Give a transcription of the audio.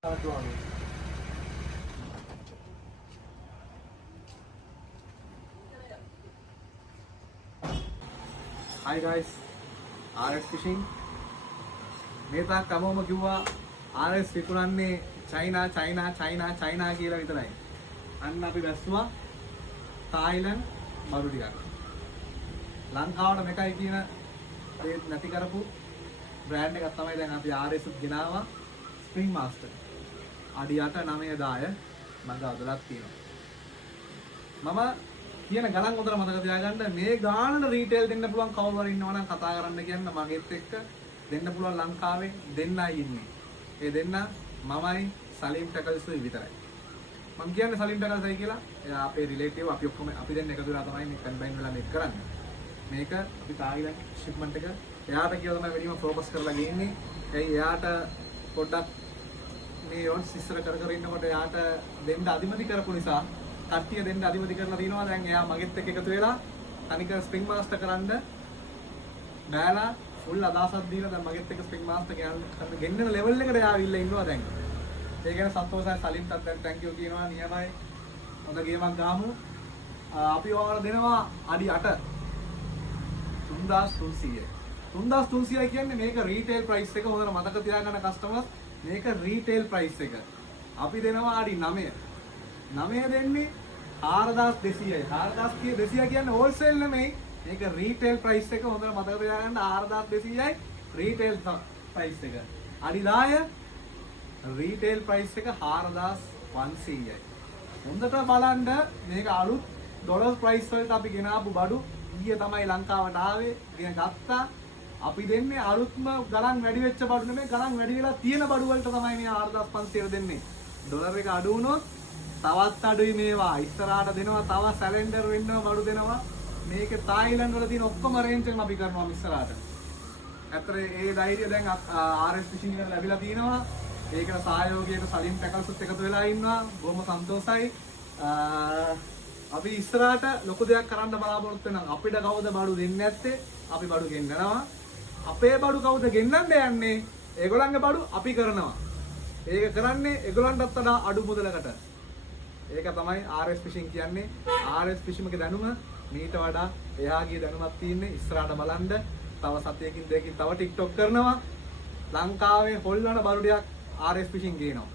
Hi guys, RS Fishing. මේ තාක් කමෝම කිව්වා RS විකුණන්නේ චයිනා කියලා විතරයි. අන්න අපි බැස්සුවා තායිලන්ඩ් බඩු ටිකක්. ලංකාවට මේකයි කියන දේ නැති කරපු බ්‍රෑන්ඩ් එකක් තමයි දැන් අපි RS ගෙනාවා ස්ප්‍රින්ග් මාස්ටර්. අඩි 8 9 10 මඟ අදලක් තියෙනවා. මම කියන ගණන් හොඳට මතක තියාගන්න මේ ගානට රීටේල් දෙන්න පුළුවන් කවුරු හරි ඉන්නවා නම් කතා කරන්න කියන්න මගෙත් එක්ක දෙන්න පුළුවන් ලංකාවේ දෙන්නයි ඉන්නේ. ඒ දෙන්න මමයි සලීම් ටැකල්ස්යි විතරයි. මම කියන්නේ සලීම් ටැකල්ස්යි කියලා. එයා අපේ රිලේටිව් අපි ඔක්කොම අපි දැන් එකතු වෙලා තමයි මේ කම්බයින් වෙලා මේක කරන්නේ. මේක අපි තායිලන්ඩ් ෂිප්මන්ට් එක එයාට කියලා තමයි වැඩිම ફોකස් කරලා ගින්නේ. එයාට පොඩ්ඩක් මේ ඔන්ස් ඉස්සර කර ඉන්නකොට එයාට දෙන්න අදිමදි කරපු නිසා කට්ටිය දෙන්න අදිමදි කරලා තිනවා. දැන් එයා මගෙත් එක්ක එකතු වෙලා අනික ස්ප්‍රින්ග් මාස්ටර් කරන්න බෑලා ෆුල් අදාසක් දීලා දැන් මගෙත් එක්ක ස්ප්‍රින්ග් මාස්ටර් කරන්න ගෙන්නන ලෙවල් එකට එයා අවිල්ලා ඉන්නවා දැන්. ඒ කියන්නේ සන්තෝෂයි සලින්ටත් දැන් thank you කියනවා නියමයි. හොඳ ගේමක් ගාමු. අපි ඔයාලට දෙනවා අඩි 8 3300. 3300 කියන්නේ මේක රීටේල් ප්‍රයිස් එක හොඳට මතක තියාගන්න කස්ටමර්ස්. මේක රීටේල් ප්‍රයිස් එක. අපි දෙනවා අඩි 9. 9 දෙන්නේ 4200යි. 4200 කියන්නේ හෝල්සේල් නෙමෙයි. මේක රීටේල් ප්‍රයිස් එක හොඳට මතක තියාගන්න 4200යි රීටේල් ප්‍රයිස් එක. අඩි 10 රීටේල් ප්‍රයිස් එක 4500යි. හොඳට බලන්න මේක අලුත් ඩොලර් ප්‍රයිස් වලට අපි ගෙනාපු බඩු ඊයේ තමයි ලංකාවට ආවේ. ඉතින් ගත්තා. අපි දෙන්නේ අලුත්ම ගණන් වැඩි වෙච්ච බඩු නෙමෙයි ගණන් වැඩි වෙලා තියෙන බඩු වලට තමයි මේ 4500 දෙන්නේ. ඩොලර් එක අඩු වුණොත් තවත් අඩුයි මේවා. ඉස්සරහට දෙනවා තව සැලෙන්ඩර් වෙන්නව බඩු දෙනවා. මේක තායිලන්ඩ් වල තියෙන ඔක්කොම රේන්ජ් එකම අපි කරනවා ඉස්සරහට. ඇත්තට ඒ ධෛර්යය දැන් RS ෆිෂින් එකට ලැබිලා තිනවා. ඒකට සහයෝගයට සලින් ටැකල්ස්ත් එකතු වෙලා ඉන්නවා. බොහොම සන්තෝෂයි. අපි ඉස්සරහට ලොකු දෙයක් කරන්න බලාපොරොත්තු වෙනවා. අපිට කවුද බඩු දෙන්නේ නැත්තේ? අපි බඩු ගෙන්නනවා. අපේ බඩු කවුද ගෙන්නන්න යන්නේ? ඒගොල්ලන්ගේ බඩු අපි කරනවා. ඒක කරන්නේ ඒගොල්ලන්ටත් වඩා අඩු මුදලකට. ඒක තමයි RS ෆිෂින් කියන්නේ. RS ෆිෂින්ගේ දැනුම මීට වඩා එහා ගිය දැනුමක් තියෙන්නේ. ඉස්සරහට බලන්න තව සතියකින් දෙකකින් තව TikTok කරනවා. ලංකාවේ හොල්වන බඩු ටිකක් RS ෆිෂින් ගේනවා.